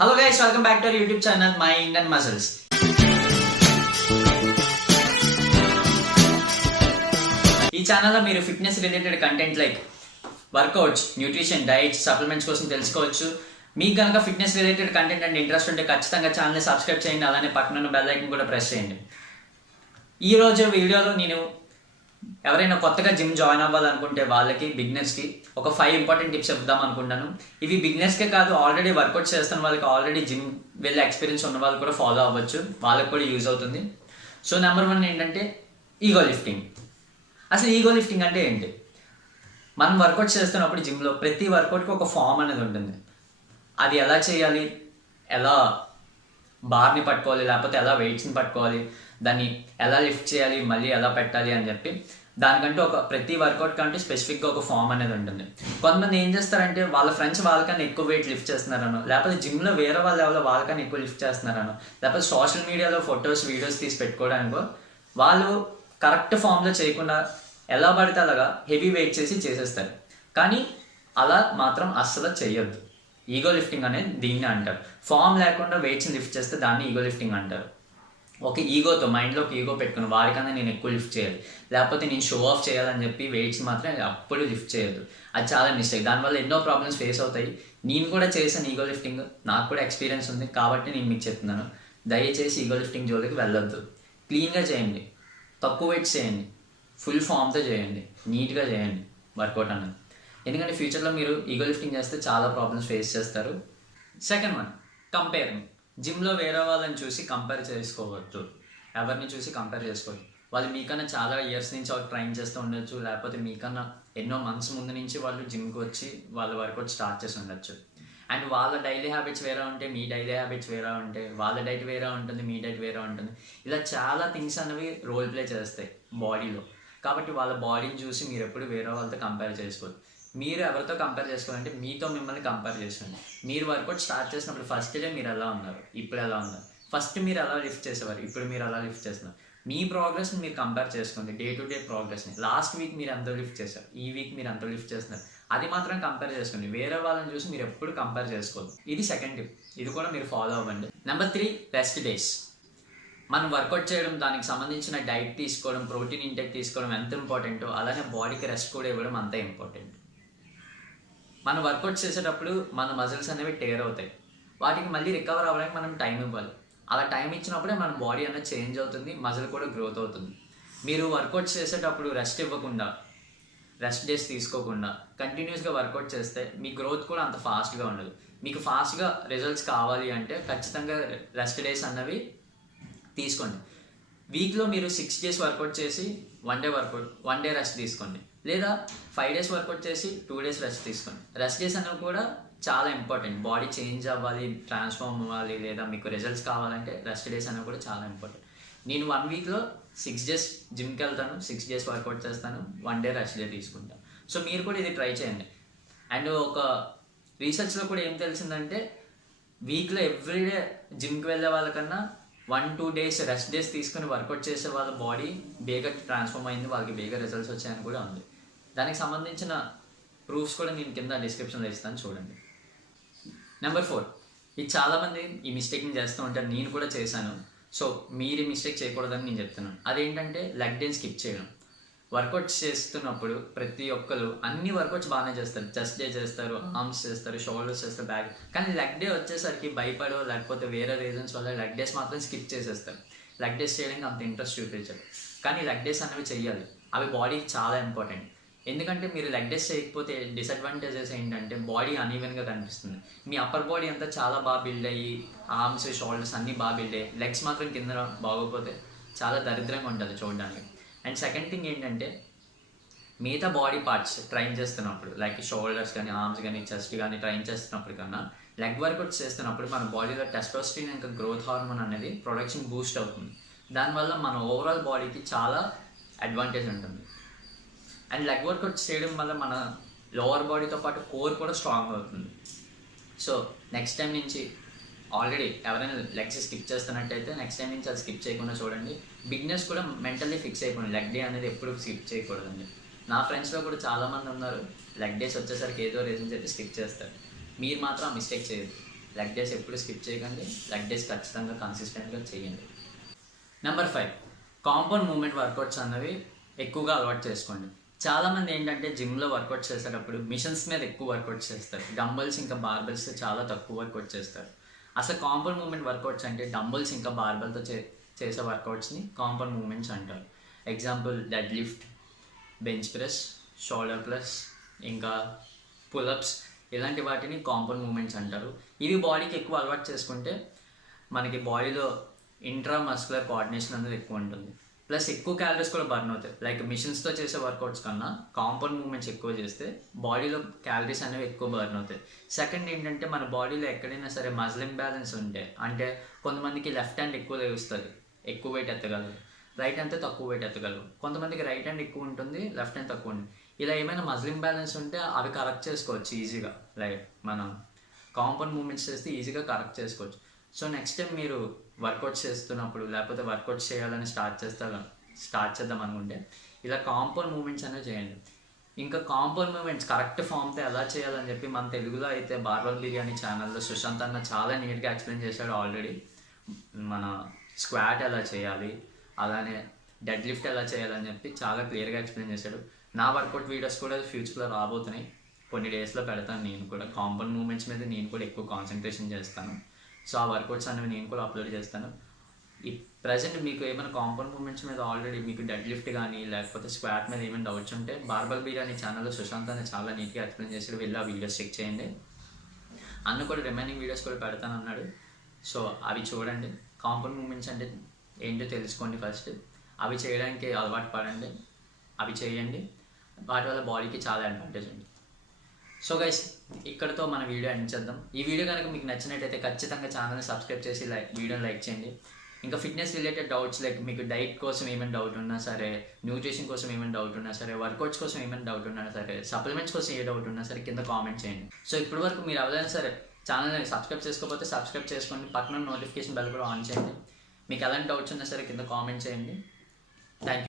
Hello guys, welcome back to our YouTube channel Mind and Muscles. ఈ ఛానల్లో మీరు fitness related content like workouts, nutrition, diet, supplements కోసం తెలుసుకోవచ్చు. మీకు కనుక ఫిట్నెస్ రిలేటెడ్ కంటెంట్ అంటే ఇంట్రెస్ట్ ఉంటే ఖచ్చితంగా ఛానల్ని సబ్స్క్రైబ్ చేయండి. అలానే పక్కన బెల్ ఐకాన్ కూడా ప్రెస్ చేయండి. ఈ రోజు వీడియోలో నేను ఎవరైనా కొత్తగా జిమ్ జాయిన్ అవ్వాలనుకుంటే వాళ్ళకి బిగినర్స్కి ఒక 5 ఇంపార్టెంట్ టిప్స్ చెప్దాం అనుకుంటాను. ఇవి బిగినర్స్కే కాదు, ఆల్రెడీ వర్కౌట్ చేస్తున్న వాళ్ళకి, ఆల్రెడీ జిమ్ వెళ్ళే ఎక్స్పీరియన్స్ ఉన్న వాళ్ళు కూడా ఫాలో అవ్వచ్చు, వాళ్ళకి కూడా యూజ్ అవుతుంది. సో నెంబర్ 1 ఏంటంటే ఈగో లిఫ్టింగ్. అసలు ఈగో లిఫ్టింగ్ అంటే ఏంటి? మనం వర్కౌట్ చేస్తున్నప్పుడు జిమ్లో ప్రతి వర్కౌట్కి ఒక ఫామ్ అనేది ఉంటుంది. అది ఎలా చేయాలి, ఎలా బార్ని పట్టుకోవాలి, లేకపోతే ఎలా వెయిట్స్ని పట్టుకోవాలి, దాన్ని ఎలా లిఫ్ట్ చేయాలి, మళ్ళీ ఎలా పెట్టాలి అని చెప్పి దానికంటూ ఒక ప్రతి వర్కౌట్ కంటూ స్పెసిఫిక్గా ఒక ఫామ్ అనేది ఉంటుంది. కొంతమంది ఏం చేస్తారంటే వాళ్ళ ఫ్రెండ్స్ వాళ్ళకన్నా ఎక్కువ వెయిట్ లిఫ్ట్ చేస్తున్నారనో, లేకపోతే జిమ్లో వేరే వాళ్ళు ఎవరో వాళ్ళకన్నా ఎక్కువ లిఫ్ట్ చేస్తున్నారనో, లేకపోతే సోషల్ మీడియాలో ఫొటోస్, వీడియోస్ తీసి పెట్టుకోవడానికో వాళ్ళు కరెక్ట్ ఫామ్లో చేయకుండా ఎలా పడితే అలాగా హెవీ వెయిట్ చేసి చేసేస్తారు. కానీ అలా మాత్రం అస్సలు చేయొద్దు. ఈగో లిఫ్టింగ్ అనేది దీన్ని అంటారు. ఫామ్ లేకుండా వెయిట్స్ని లిఫ్ట్ చేస్తే దాన్ని ఈగో లిఫ్టింగ్ అంటారు. ఒక ఈగోతో, మైండ్లో ఒక ఈగో పెట్టుకుని వాడికన్నా నేను ఎక్కువ లిఫ్ట్ చేయాలి, లేకపోతే నేను షో ఆఫ్ చేయాలని చెప్పి వెయిట్స్ మాత్రం అప్పుడు లిఫ్ట్ చేయొద్దు. అది చాలా మిస్టేక్. దానివల్ల ఎన్నో ప్రాబ్లమ్స్ ఫేస్ అవుతాయి. నేను కూడా చేశాను ఈగో లిఫ్టింగ్, నాకు కూడా ఎక్స్పీరియన్స్ ఉంది కాబట్టి నేను మీకు చెప్తున్నాను. దయచేసి ఈగో లిఫ్టింగ్ జోలికి వెళ్ళొద్దు. క్లీన్గా చేయండి, తక్కువ వెయిట్స్ చేయండి, ఫుల్ ఫామ్తో చేయండి, నీట్గా చేయండి వర్కౌట్ అన్నది. ఎందుకంటే ఫ్యూచర్లో మీరు ఈగో లిఫ్టింగ్ చేస్తే చాలా ప్రాబ్లమ్స్ ఫేస్ చేస్తారు. Second 1, comparing. జిమ్లో వేరే వాళ్ళని చూసి కంపేర్ చేసుకోవద్దు. ఎవరిని చూసి కంపేర్ చేసుకోవద్దు. వాళ్ళు మీకన్నా చాలా ఇయర్స్ నుంచి వాళ్ళు ట్రైన్ చేస్తూ ఉండొచ్చు, లేకపోతే మీకన్నా ఎన్నో మంత్స్ ముందు నుంచి వాళ్ళు జిమ్కి వచ్చి వాళ్ళ వర్కౌట్ స్టార్ట్ చేసి ఉండొచ్చు. అండ్ వాళ్ళ డైలీ హ్యాబిట్స్ వేరే ఉంటే, మీ డైలీ హ్యాబిట్స్ వేరే ఉంటే, వాళ్ళ డైట్ వేరే ఉంటుంది, మీ డైట్ వేరే ఉంటుంది. ఇలా చాలా థింగ్స్ అనేవి రోల్ ప్లే చేస్తాయి బాడీలో. కాబట్టి వాళ్ళ బాడీని చూసి మీరు ఎప్పుడు వేరే వాళ్ళతో కంపేర్ చేసుకోవద్దు. మీరు ఎవరితో కంపేర్ చేసుకోవాలంటే మీతో మిమ్మల్ని కంపేర్ చేసుకోండి. మీరు వర్కౌట్ స్టార్ట్ చేసినప్పుడు ఫస్ట్ డే మీరు ఎలా ఉన్నారు, ఇప్పుడు ఎలా ఉన్నారు, ఫస్ట్ మీరు ఎలా లిఫ్ట్ చేసేవారు, ఇప్పుడు మీరు ఎలా లిఫ్ట్ చేస్తున్నారు, మీ ప్రోగ్రెస్ని మీరు కంపేర్ చేసుకోండి. డే టు డే ప్రోగ్రెస్ని. లాస్ట్ వీక్ మీరు ఎంత లిఫ్ట్ చేశారు, ఈ వీక్ మీరు ఎంత లిఫ్ట్ చేస్తున్నారు, అది మాత్రం కంపేర్ చేసుకోండి. వేరే వాళ్ళని చూసి మీరు ఎప్పుడు కంపేర్ చేసుకోవద్దు. ఇది సెకండ్ టిప్. ఇది కూడా మీరు ఫాలో అవ్వండి. Number 3, rest days. మనం వర్కౌట్ చేయడం, దానికి సంబంధించిన డైట్ తీసుకోవడం, ప్రోటీన్ ఇంటేక్ తీసుకోవడం ఎంత ఇంపార్టెంటో అలానే బాడీకి రెస్ట్ కూడా ఇవ్వడం అంత ఇంపార్టెంట్. మనం వర్కౌట్ చేసేటప్పుడు మన మజిల్స్ అనేవి టేర్ అవుతాయి. వాటికి మళ్ళీ రికవర్ అవ్వడానికి మనం టైం ఇవ్వాలి. అలా టైం ఇచ్చినప్పుడే మన బాడీ అనేది చేంజ్ అవుతుంది, మజిల్ కూడా గ్రోత్ అవుతుంది. మీరు వర్కౌట్ చేసేటప్పుడు రెస్ట్ ఇవ్వకుండా, రెస్ట్ డేస్ తీసుకోకుండా కంటిన్యూస్గా వర్కౌట్ చేస్తే మీ గ్రోత్ కూడా అంత ఫాస్ట్గా ఉండదు. మీకు ఫాస్ట్గా రిజల్ట్స్ కావాలి అంటే ఖచ్చితంగా రెస్ట్ డేస్ అన్నవి తీసుకోండి. వీక్లో మీరు 6 డేస్ వర్కౌట్ చేసి 1 డే రెస్ట్ తీసుకోండి, లేదా 5 డేస్ వర్కౌట్ చేసి 2 డేస్ రెస్ట్ తీసుకోండి. రెస్ట్ డేస్ అనేవి కూడా చాలా ఇంపార్టెంట్. బాడీ చేంజ్ అవ్వాలి, ట్రాన్స్ఫార్మ్ అవ్వాలి, లేదా మీకు రిజల్ట్స్ కావాలంటే రెస్ట్ డేస్ అనేవి కూడా చాలా ఇంపార్టెంట్. నేను 1 వీక్లో 6 డేస్ జిమ్కి వెళ్తాను, 6 డేస్ వర్కౌట్ చేస్తాను, 1 డే రెస్ట్ డే తీసుకుంటాను. సో మీరు కూడా ఇది ట్రై చేయండి. అండ్ ఒక రీసెర్చ్లో కూడా ఏం తెలిసిందంటే వీక్లో ఎవ్రీడే జిమ్కి వెళ్ళే వాళ్ళకన్నా 1-2 డేస్ రెస్ట్ డేస్ తీసుకుని వర్కౌట్ చేసే వాళ్ళ బాడీ బేగా ట్రాన్స్ఫార్మ్ అయింది, వాళ్ళకి బేగా రిజల్ట్స్ వచ్చాయని కూడా ఉంది. దానికి సంబంధించిన ప్రూఫ్స్ కూడా నేను కింద డిస్క్రిప్షన్లో ఇస్తాను, చూడండి. నెంబర్ 4, ఇది చాలామంది ఈ మిస్టేక్ని చేస్తూ ఉంటారు, నేను కూడా చేశాను. సో మీరు మిస్టేక్ చేయకూడదని నేను చెప్తున్నాను. అదేంటంటే లెగ్ డే స్కిప్ చేయడం. వర్కౌట్స్ చేస్తున్నప్పుడు ప్రతి ఒక్కరు అన్ని వర్కౌట్స్ బాగానే చేస్తారు. చెస్ట్ డే చేస్తారు, ఆర్మ్స్ చేస్తారు, షోల్డర్స్ చేస్తారు, బ్యాక్. కానీ లెగ్ డే వచ్చేసరికి భయపడో లేకపోతే వేరే రీజన్స్ వల్ల లెగ్ డేస్ మాత్రం స్కిప్ చేసేస్తారు. లెగ్ డేస్ చేయడానికి అంత ఇంట్రెస్ట్ చూపించారు. కానీ లెగ్ డేస్ అనేవి చెయ్యాలి. అవి బాడీకి చాలా ఇంపార్టెంట్. ఎందుకంటే మీరు లెగ్ డేస్ చేయకపోతే డిసడ్వాంటేజెస్ ఏంటంటే బాడీ అన్ఈవెన్గా కనిపిస్తుంది. మీ అప్పర్ బాడీ అంతా చాలా బాగా బిల్డ్ అయ్యి, ఆర్మ్స్, షోల్డర్స్ అన్నీ బాగా బిల్డ్ అయ్యి, లెగ్స్ మాత్రం కింద బాగోకపోతే చాలా దరిద్రంగా ఉంటుంది చూడడానికి. అండ్ సెకండ్ థింగ్ ఏంటంటే మిగతా బాడీ పార్ట్స్ ట్రైన్ చేస్తున్నప్పుడు, లైక్ షోల్డర్స్ కానీ, ఆర్మ్స్ కానీ, చెస్ట్ కానీ ట్రైన్ చేస్తున్నప్పుడు కన్నా లెగ్ వర్కౌట్స్ చేస్తున్నప్పుడు మన బాడీలో టెస్టోస్టెరాన్ ఇంకా గ్రోత్ హార్మోన్ అనేది ప్రొడక్షన్ బూస్ట్ అవుతుంది. దానివల్ల మన ఓవరాల్ బాడీకి చాలా అడ్వాంటేజ్ ఉంటుంది. అండ్ లెగ్ వర్కౌట్స్ చేయడం వల్ల మన లోవర్ బాడీతో పాటు కోర్ కూడా స్ట్రాంగ్ అవుతుంది. సో నెక్స్ట్ టైం నుంచి ఆల్రెడీ ఎవరైనా లెగ్స్ స్కిప్ చేస్తున్నట్టయితే నెక్స్ట్ టైం నుంచి అది స్కిప్ చేయకుండా చూడండి. బిగినర్స్ కూడా మెంటల్లీ ఫిక్స్ అయిపోండి, లెగ్ డే అనేది ఎప్పుడు స్కిప్ చేయకూడదండి. నా ఫ్రెండ్స్లో కూడా చాలామంది ఉన్నారు, లెగ్ డేస్ వచ్చేసరికి ఏదో రీజన్ చెప్పి స్కిప్ చేస్తారు. మీరు మాత్రం ఆ మిస్టేక్ చేయదు. లెగ్ డేస్ ఎప్పుడు స్కిప్ చేయకండి, లెగ్ డేస్ ఖచ్చితంగా కన్సిస్టెంట్గా చేయండి. నెంబర్ 5, కాంపౌండ్ మూమెంట్ వర్కౌట్స్ అన్నవి ఎక్కువగా అలవాటు చేసుకోండి. చాలామంది ఏంటంటే జిమ్లో వర్కౌట్ చేసేటప్పుడు మిషన్స్ మీద ఎక్కువ వర్కౌట్ చేస్తారు, డంబల్స్ ఇంకా బార్బెల్స్ చాలా తక్కువ వర్కౌట్ చేస్తారు. అసలు కాంపౌండ్ మూమెంట్ వర్కౌట్స్ అంటే డంబల్స్ ఇంకా బార్బెల్తో చేసే వర్కౌట్స్ని కాంపౌండ్ మూమెంట్స్ అంటారు. Example dead lift, bench press, shoulder press, ఇంకా పులప్స్, ఇలాంటి వాటిని కాంపౌండ్ మూమెంట్స్ అంటారు. ఇవి బాడీకి ఎక్కువ అలవాటు చేసుకుంటే మనకి బాడీలో ఇంట్రా మస్కులర్ కోఆర్డినేషన్ అనేది ఎక్కువ ఉంటుంది. ప్లస్ ఎక్కువ క్యాలరీస్ కూడా బర్న్ అవుతాయి. లైక్ మిషన్స్తో చేసే వర్కౌట్స్ కన్నా కాంపౌండ్ మూమెంట్స్ ఎక్కువ చేస్తే బాడీలో క్యాలరీస్ అనేవి ఎక్కువ బర్న్ అవుతాయి. సెకండ్ ఏంటంటే మన బాడీలో ఎక్కడైనా సరే మజిల్ ఇంబ్యాలెన్స్ ఉంటే, అంటే కొంతమందికి లెఫ్ట్ హ్యాండ్ ఎక్కువ లేస్తుంది, ఎక్కువ వెయిట్ ఎత్తగలరు, రైట్ హ్యాండ్తో తక్కువ వెయిట్ ఎత్తగలరు. కొంతమందికి రైట్ హ్యాండ్ ఎక్కువ ఉంటుంది, లెఫ్ట్ హ్యాండ్ తక్కువ ఉంటుంది. ఇలా ఏమైనా మజిల్ ఇంబ్యాలెన్స్ ఉంటే అవి కరెక్ట్ చేసుకోవచ్చు ఈజీగా. లైక్ మనం కాంపౌండ్ మూమెంట్స్ చేస్తే ఈజీగా కరెక్ట్ చేసుకోవచ్చు. సో నెక్స్ట్ టైం మీరు వర్కౌట్స్ చేస్తున్నప్పుడు, లేకపోతే వర్కౌట్స్ చేయాలని స్టార్ట్ చేద్దాం అనుకుంటే ఇలా కాంపౌండ్ మూమెంట్స్ అనేవి చేయండి. ఇంకా కాంపౌండ్ మూమెంట్స్ కరెక్ట్ ఫామ్తో ఎలా చేయాలని చెప్పి మన తెలుగులో అయితే బార్బల్ బిర్యానీ ఛానల్లో సుశాంత్ అన్న చాలా నీట్గా ఎక్స్ప్లెయిన్ చేశాడు ఆల్రెడీ. మన స్క్వాట్ ఎలా చేయాలి, అలానే డెడ్ లిఫ్ట్ ఎలా చేయాలని చెప్పి చాలా క్లియర్గా ఎక్స్ప్లెయిన్ చేశాడు. నా వర్కౌట్ వీడియోస్ కూడా ఫ్యూచర్లో రాబోతున్నాయి, కొన్ని డేస్లో పెడతాను. నేను కూడా కాంపౌండ్ మూమెంట్స్ మీద నేను కూడా ఎక్కువ కాన్సన్ట్రేషన్ చేస్తాను. సో ఆ వర్కౌట్స్ అనేవి నేను కూడా అప్లోడ్ చేస్తాను. ఈ ప్రజెంట్ మీకు ఏమైనా కాంపౌండ్ మూమెంట్స్ మీద ఆల్రెడీ మీకు డెడ్ లిఫ్ట్ కానీ లేకపోతే స్క్వాట్ మీద ఏమైనా డౌట్స్ ఉంటే బార్బల్ బిర్యానీ ఛానల్లో సుశాంత్ అని చాలా నీట్గా ఎక్స్ప్లెయిన్ చేసి వెళ్ళి ఆ వీడియోస్ చెక్ చేయండి. అన్న కూడా రిమైనింగ్ వీడియోస్ కూడా పెడతాను అన్నాడు. సో అవి చూడండి. కాంపౌండ్ మూమెంట్స్ అంటే ఏంటో తెలుసుకోండి ఫస్ట్. అవి చేయడానికి అలవాటు పడండి, అవి చేయండి. వాటి వల్ల బాడీకి చాలా అడ్వాంటేజ్ ఉంది. సో గైస్, ఇక్కడతో మన వీడియో ఎండ్ చేద్దాం. ఈ వీడియో కనుక మీకు నచ్చినట్టయితే ఖచ్చితంగా ఛానల్ని సబ్స్క్రైబ్ చేసి వీడియోని లైక్ చేయండి. ఇంకా ఫిట్నెస్ రిలేటెడ్ డౌట్స్, లైక్ మీకు డైట్ కోసం ఏమైనా డౌట్ ఉన్నా సరే, న్యూట్రిషన్ కోసం ఏమైనా డౌట్ ఉన్నా సరే, వర్కౌట్స్ కోసం ఏమైనా డౌట్ ఉన్నా సరే, సప్లిమెంట్స్ కోసం ఏ డౌట్ ఉన్నా సరే కింద కామెంట్ చేయండి. సో ఇప్పటి వరకు మీరు ఎవరైనా సరే ఛానల్ని సబ్స్క్రైబ్ చేసుకోకపోతే సబ్స్క్రైబ్ చేసుకోండి, పక్కన నోటిఫికేషన్ బెల్ కూడా ఆన్ చేయండి. మీకు ఎలాంటి డౌట్స్ ఉన్నా సరే కింద కామెంట్ చేయండి. Thank you.